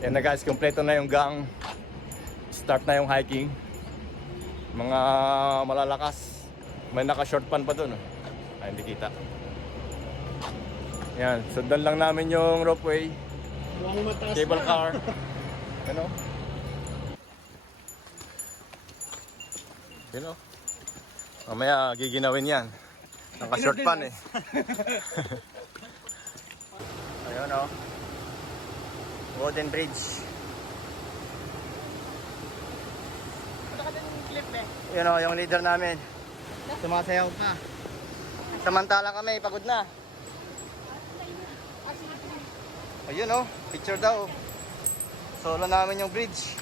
Yan na guys, kompleto na yung gang. Start na yung hiking. Mga malalakas. May naka-short pan pa dun. Ay, hindi kita. Yan, sundan lang namin yung ropeway. Cable car. Ano? Ano? Mamaya giginawin yan. Naka-short pan eh. Ayun o. Wooden Bridge. Ito ka din yung clip eh. Yun o, yung leader namin. Sumasayaw pa. Samantala kami, pagod na. Ayun o, picture daw. Solo namin yung bridge.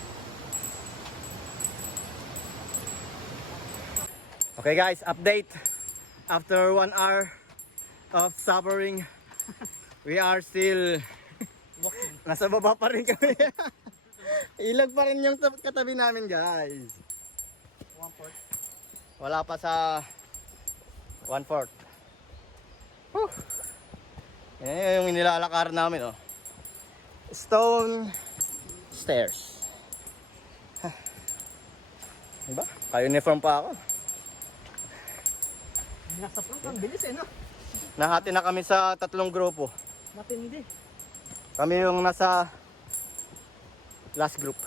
Okay guys, update. After 1 hour of suffering, we are still walking. Nasa baba pa rin kami. Ilag pa rin yung katabi namin guys. 1/4. Wala pa sa 1/4. Yan yung nilalakar namin oh. Stone stairs. Diba? Ka-uniform pa ako. Nasa front, ang bilis eh no? Nahati na kami sa 3 grupo. Matindi. Kami yung nasa last group.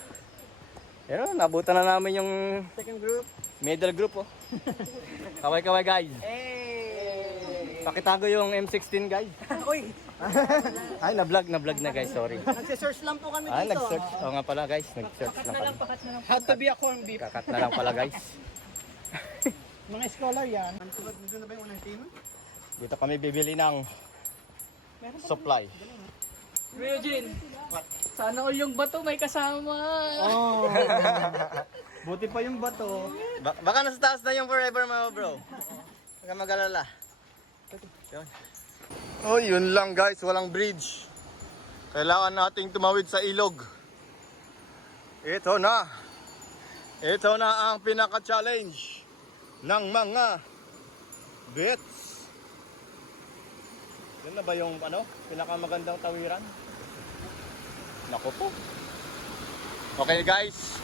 Pero nabutan na namin yung Second group. middle group oh. Kaway-kaway guys. Hey! Pakitago yung M16 guys. Uy! Ay, na-vlog na guys, sorry. Nagsisearch lang po kami Ay, dito. nag-search. Oo nga pala guys, nag-search Pakat na na pala. lang, pakat na lang. How to be a corn beef. Kakat na lang pala guys. Mga scholar yan. Dito na ba yung unang team? Dito kami bibili ng supply. Eugene, sana all yung bato may kasama. Oh. Buti pa yung bato. Baka nasa taas na yung forever mo bro. Huwag ka mag-alala. Yun. Oh, yun lang guys, walang bridge. Kailangan nating tumawid sa ilog. Ito na. Ito na ang pinaka-challenge ng mga bets. Yan na ba yung ano, pinakamagandang tawiran? Naku po. Okay guys,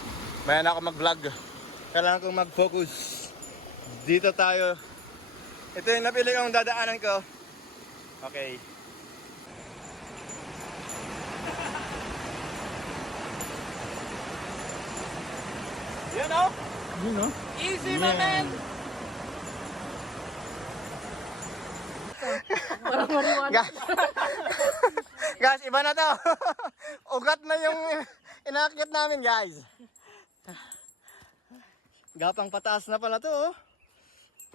maya na ako mag-vlog. Kailangan kong mag-focus. Dito tayo. Ito yung napili kong dadaanan ko. Okay. Yan o. Easy man! Parang mariwan. Guys, guys, iba na to. Ugat na yung inaakyat namin, guys. Gapang pataas na pala to, oh.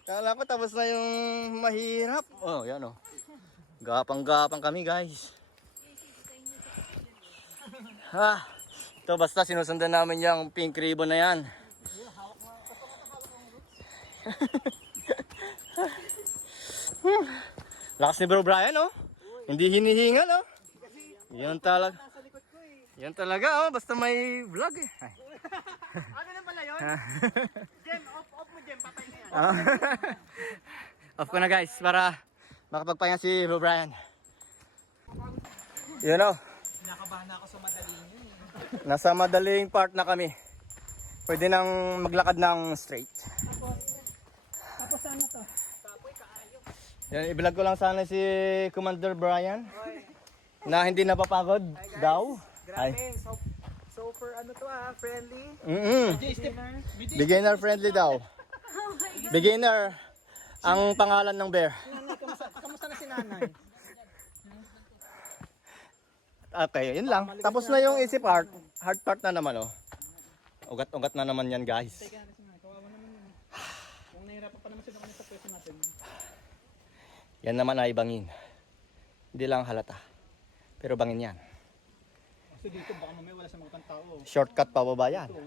Kala ko tapos na yung mahirap. Oh, yan oh. Gapang-gapang kami, guys. Ito basta sinusundan namin yung pink ribbon na yan. Lakas ni Bro Brian, oh. Hindi hinihingal, oh. Yan talaga. Yan talaga, oh. Basta may vlog, eh. Ay. Ano na pala yun? Jem, off mo Jem, patay na yan. Off ko na guys, para makapagpahinga si Bro Brian. Yun, oh. Nakabahan na ako sa madaling yun. Nasa madaling part na kami. Pwede nang maglakad ng straight. Tapos ano to? Yan, i-vlog ko lang sana si Commander Brian. Na hindi napapagod daw. Grabe, super ano to friendly. Beginner friendly daw. Beginner ang pangalan ng bear. Kamusta na si nanay? Okay, yun lang. Tapos na yung easy part. Hard part na naman, oh. Ugat-ugat na naman yan, guys. Teka, kawawa naman yun. Kung nahirapan pa naman sila kami sa pwesto natin. Yan naman ay bangin. Hindi lang halata. Pero bangin yan. Kasi dito baka mamaya wala sa mga tao. Shortcut pa baba yan. Ito.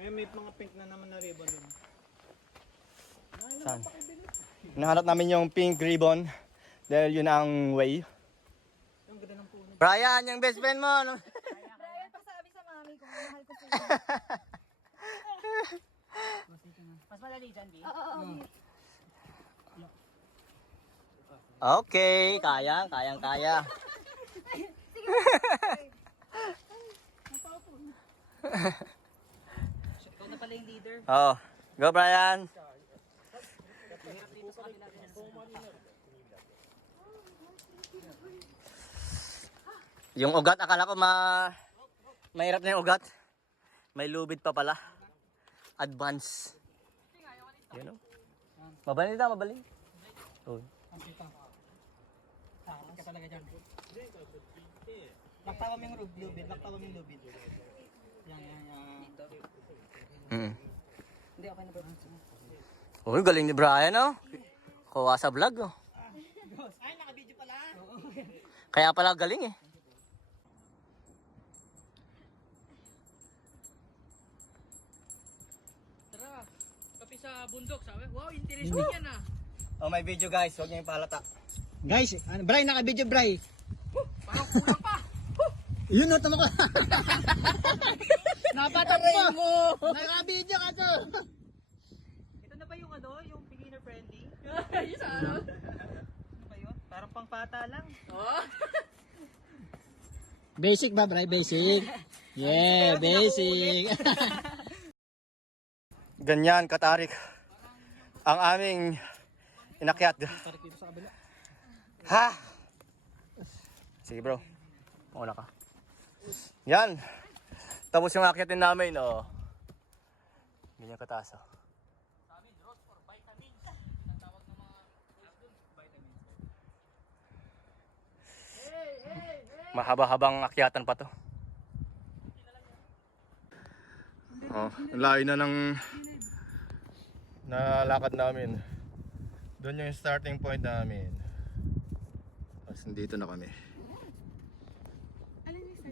Kaya may mga pink na naman na ribbon yun. Saan? Nahanap namin yung pink ribbon. Dahil yun ang way. Ang ganda ng puno. Brian, yung best friend mo. No? Brian, pasabi sa mami ko, mahal ko siya. Mas madali dyan, di? Oo. Okay, kaya. Ikaw na pala yung leader. Oh, go Brian. Yung ugat, akala ko mahirap na yung ugat. May lubid pa pala. Advance. Yun o. Mabaling na, mabaling. Oh. Takot ka talaga dyan. Laktawa mo yung lubid. Laktawa mo yung lubid. Yan. Hindi, okay na bro. Oh, galing ni Brian oh. Kuha sa vlog oh. Ay, naka-video pala. Kaya pala galing eh. Tara, kape sa bundok, sabi. Wow, interesting yan ah. Oh, may video guys, huwag niyo yung palata. Guys, Bray, naka-video, Bray. Parang kulang pa. Yun, no, tama ko. Napataray mo. Naka-video ka to. Ito na ba yung yung beginner friendly? Yung sa ano? Ano ba yun? Parang pangpata lang. Oh. Basic ba, Bray? Basic. Yeah, basic. Ganyan katarik ang aming inakyat. Ha? Sige bro, mauna ka. Yan. Tapos yung akyatin namin, oh. Ganyan kataas, oh. Mahaba-habang akyatan pa to. Oh, layo na ng nalakad namin. Doon yung starting point namin. Tapos dito na kami.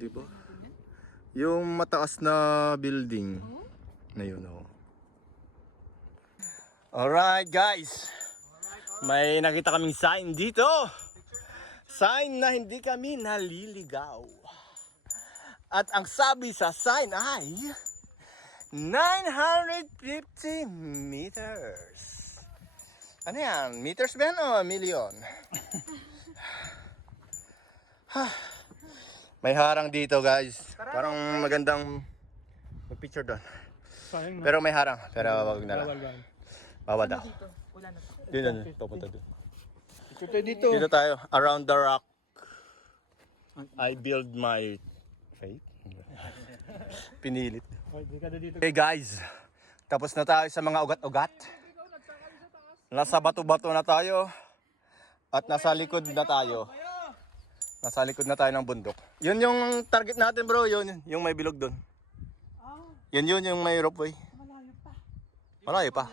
Di ba? Yung mataas na building na yun, oh. Alright guys, may nakita kaming sign dito. Sign na hindi kami naliligaw. At ang sabi sa sign ay 950 meters. Ano yan? Meters ba yan o million? May harang dito guys. Parang magandang mag-picture doon. Pero may harang. Pero wag na lang. Bawal daw. Doon. Papunta doon. Dito tayo. Around the rock. I build my faith. Pinilit. Okay guys. Tapos na tayo sa mga ugat-ugat. Nasa bato-bato na tayo. At nasa likod na tayo. Nasa likod na tayo ng bundok. Yun yung target natin bro. Yun. Yung may bilog doon. Yun yung may ropeway. Malayo pa.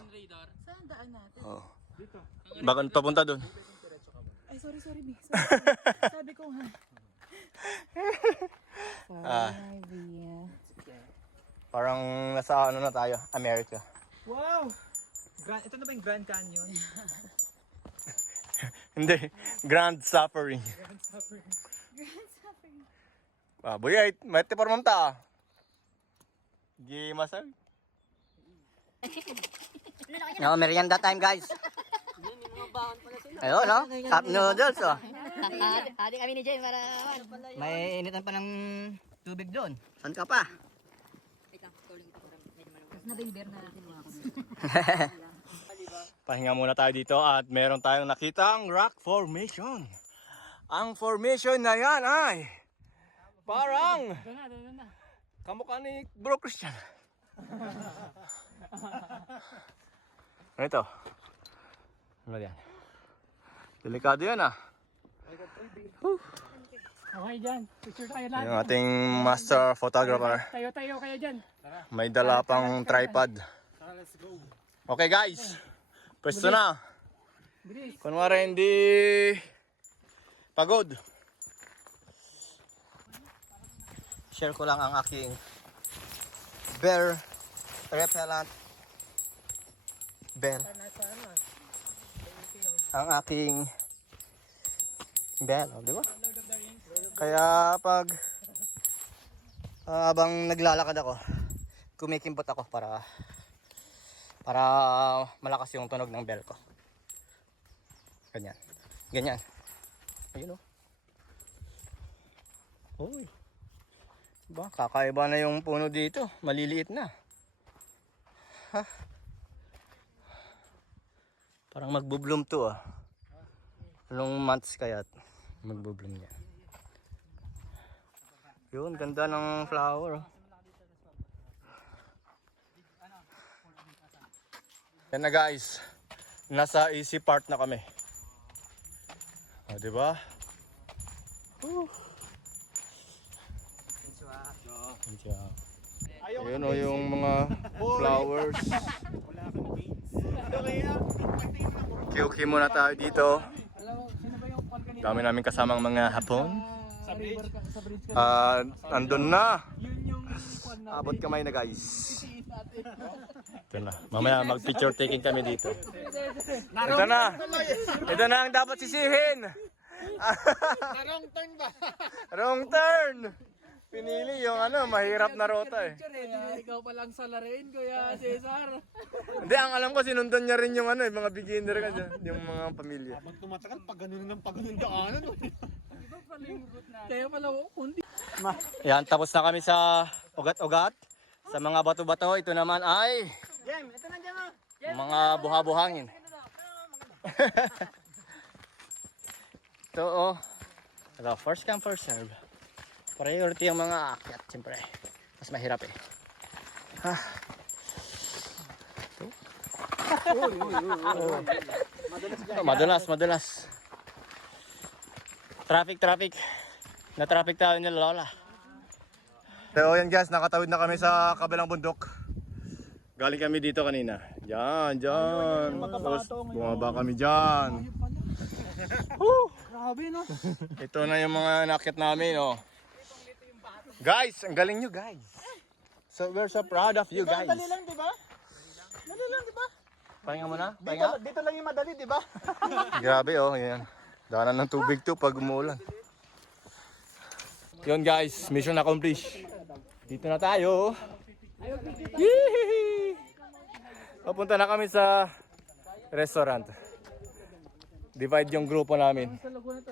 Saan daan natin? Oh. Baka papunta doon. Ay, sorry, B. Sabi ko nga. Parang nasa ano na tayo, America. Wow! Ito na ba yung Grand Canyon? Hindi, Grand Suffering. Boy, may tipor mamta. Gi masal. No, merienda time guys. Ayun, no? Cup noodles, oh. Hadi kami ni Jay para... May initan pa ng tubig doon. Saan ka pa? Nabimber na natin mga ako. Pahinga muna tayo dito at meron tayong nakitang rock formation. Ang formation na yan ay parang kamukha ni Bro Christian. Ito. Ano yan? Delikado yan ah. Okay dyan. Picture tayo lahat. Yung ating master photographer. Tayo kayo dyan. May dala pang tripod. Okay guys. Pwesto na. Kunwari hindi pagod. Share ko lang ang aking bear repellent bell. Ang aking bell, di ba? Kaya pag habang naglalakad ako, kumikimpot ako para malakas yung tunog ng bell ko. Ganyan. Ganyan. Ayun oh. Uy. Ba, kakaiba na yung puno dito. Maliliit na. Ha? Parang magbo-bloom to ah. Anong months kaya magbo-bloom niya? Yun, ganda ng flower. Oh. Yan na guys. Nasa easy part na kami. O, diba? Ayun o yung mga flowers. Kiuki muna tayo dito. Dami namin kasamang mga Hapon. Andun na. Abot kamay na guys. Ito na. Mamaya mag-picture taking kami dito. Ito na. Ito na ang dapat sisihin. Wrong turn ba? Wrong turn. Pinili yung mahirap na rota eh. Ikaw palang salarin, Kuya Cesar. Hindi, ang alam ko sinundan niya rin yung mga beginner kasi, yung mga pamilya. Habang tumatagal, pag ganun ng pag ganun daanan. Kaya pala kundi. Yan, tapos na kami sa ugat-ugat. Sa mga bato-bato, ito naman ay Jem, ito na Jem. mga buha-buhangin. Ito oh. Ito, first come, first serve. Priority yung mga akyat, siyempre. Mas mahirap eh. Ha. Ito. Madulas. Traffic. Na-traffic tayo nila Lola. So yan guys, nakatawid na kami sa kabilang bundok. Galing kami dito kanina. Diyan. Tapos bumaba kami dyan. Grabe no. Ito na yung mga nakit namin oh. Guys, ang galing nyo guys. So we're so proud of you guys. Madali lang, di ba? Madali lang, di ba? Pahinga muna, pahinga. Dito lang yung madali, di ba? Grabe oh, yan. Daanan ng tubig to pag umuulan. Yun guys, mission accomplished. Dito na tayo. Yee! Papunta na kami sa restaurant. Divide yung grupo namin.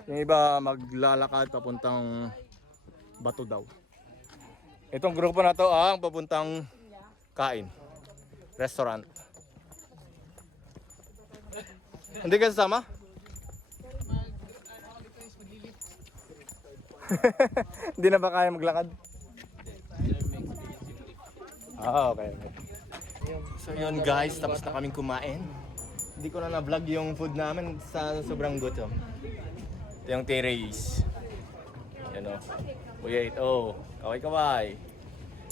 Yung iba maglalakad papuntang Bato daw. Itong grupo na to ang papuntang kain. Restaurant. Hindi ka sasama? Hindi na ba kaya maglakad? Okay. So yun guys, tapos na kaming kumain. Hindi ko na na-vlog yung food namin sa sobrang gutom. Ito yung terrace. Yan o. Wait, oh. Kaway-kaway.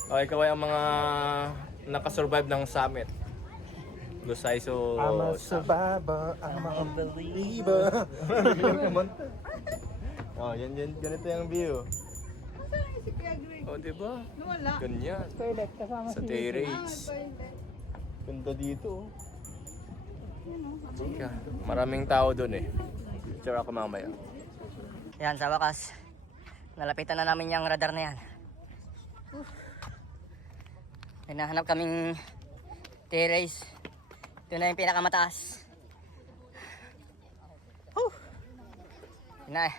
Kaway-kaway ang mga nakasurvive ng summit. Gusayso. I'm a survivor, I'm a believer. Oh, yan, ganito yung view. Oh, diba? Wala. Ganyan. Toilet kasama Sa terrace. Ganda dito. Ika, maraming tao doon eh. Picture ako mamaya. Yan, sa wakas, nalapitan na namin yung radar na yan. Hinahanap kaming terrace. Ito na yung pinakamataas. Yun na.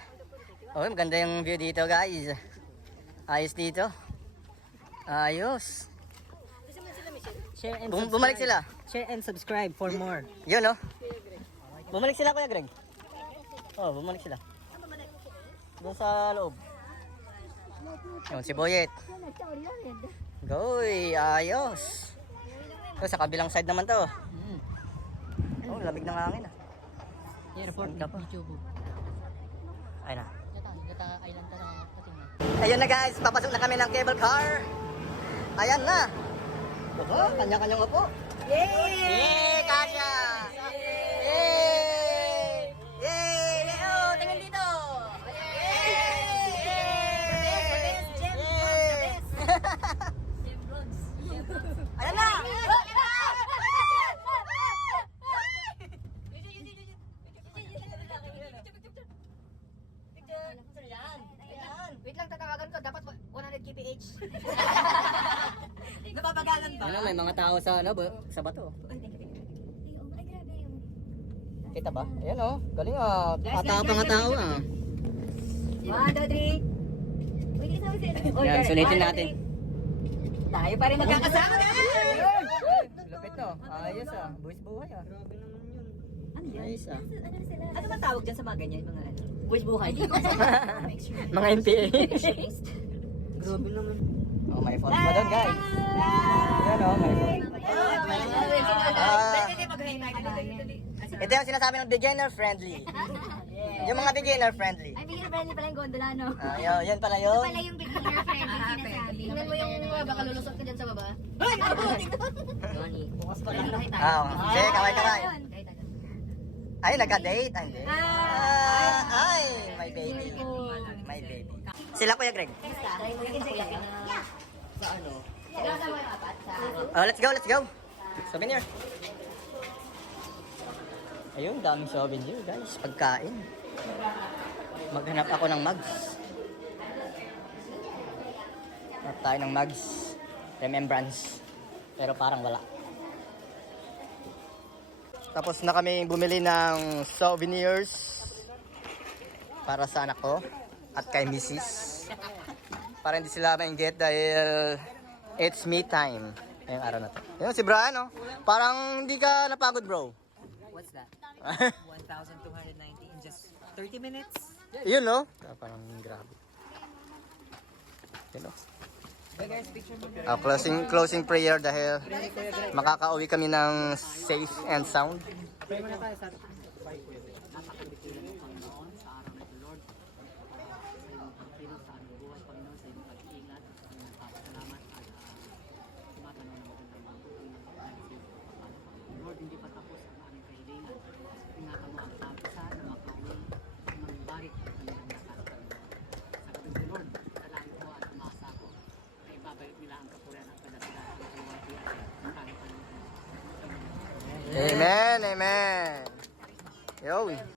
Oh, maganda yung view dito guys. Ayos dito. Ayos. Share and Bumalik sila. Share and subscribe for more. Yun oh. Bumalik sila Kuya Greg. Oh, bumalik sila. Doon sa loob. Yun, si Boyet. Goy, ayos. So, sa kabilang side naman to. Oh, lamig ng hangin ah. Yeah, report Ganda pa. YouTube. Ayun na. Gata island ta na pating. Ayun na guys, papasok na kami ng cable car. Ayan na. Opo, kanya-kanyang upo. Yay! Kasya! Yay! Yay! Oh, tingin dito. Ayan na! Wait lang, tatawagan ko. Dapat 100 kph. Napapagalan ba? Ano, may mga tao sa sa bato. Kita ba? Ayan oh. Galing ah. Tao pa nga tao ah. 1, 2, 3. Yan, sulitin natin. Tayo pa rin magkakasama na. Lupit no? Ayos ah. Buwis buhay ah. Ano yan? Ayos ah. Ano ba tawag dyan sa mga ganyan? Mga ano? Buwis buhay. Mga MPA. Grabe naman. Oh, may phones pa doon guys. Yan oh, may phones. Ito yung sinasabi ng beginner friendly. Yung mga beginner friendly. Ay, beginner friendly pala yung gondola, no? Yan pala yun. Pala yung beginner friendly sinasabi. Tingnan mo yung baka lulusot ka dyan sa baba. Bukas pa lang. Sige, kaway-kaway. Ay, nagka-date? Ay, hindi. Ay, my baby. My baby. Sila Kuya Greg. Oh, let's go, let's go. Souvenir. Ayun, daming souvenir guys. Pagkain. Maghanap ako ng mugs. Hanap tayo ng mugs. Remembrance. Pero parang wala. Tapos na kami bumili ng souvenirs para sa anak ko at kay Mrs. Para hindi sila mainggit dahil it's me time ngayong araw na to. Yun si Brian, oh. Parang hindi ka napagod, bro. What's that? 1,290 in just 30 minutes? Yun, no? Parang grabe. Yun, oh. Closing prayer dahil makakauwi kami ng safe and sound. Pray muna tayo sa napakabikilan ng Panginoon sa araw na ito, Lord. Sa iyong pagkilos sa aming buhay, Panginoon, sa iyong pag-iingat, sa iyong nagpapasalamat at tumatanaw ng magandang mabuti ng pagkain sa iyong pagpapala, Panginoon. Lord, hindi pa tapos ang aming kahilingan. Ingatan mo ang pagkisa na makauwi ng barik at kanilang lakas, Panginoon. Sa gabi ko, Lord, salamat ko at umasa ko na ibabalik nila ang kapurihan at kadasilan ng buhay at ang aming Panginoon. Amen, amen. Yo.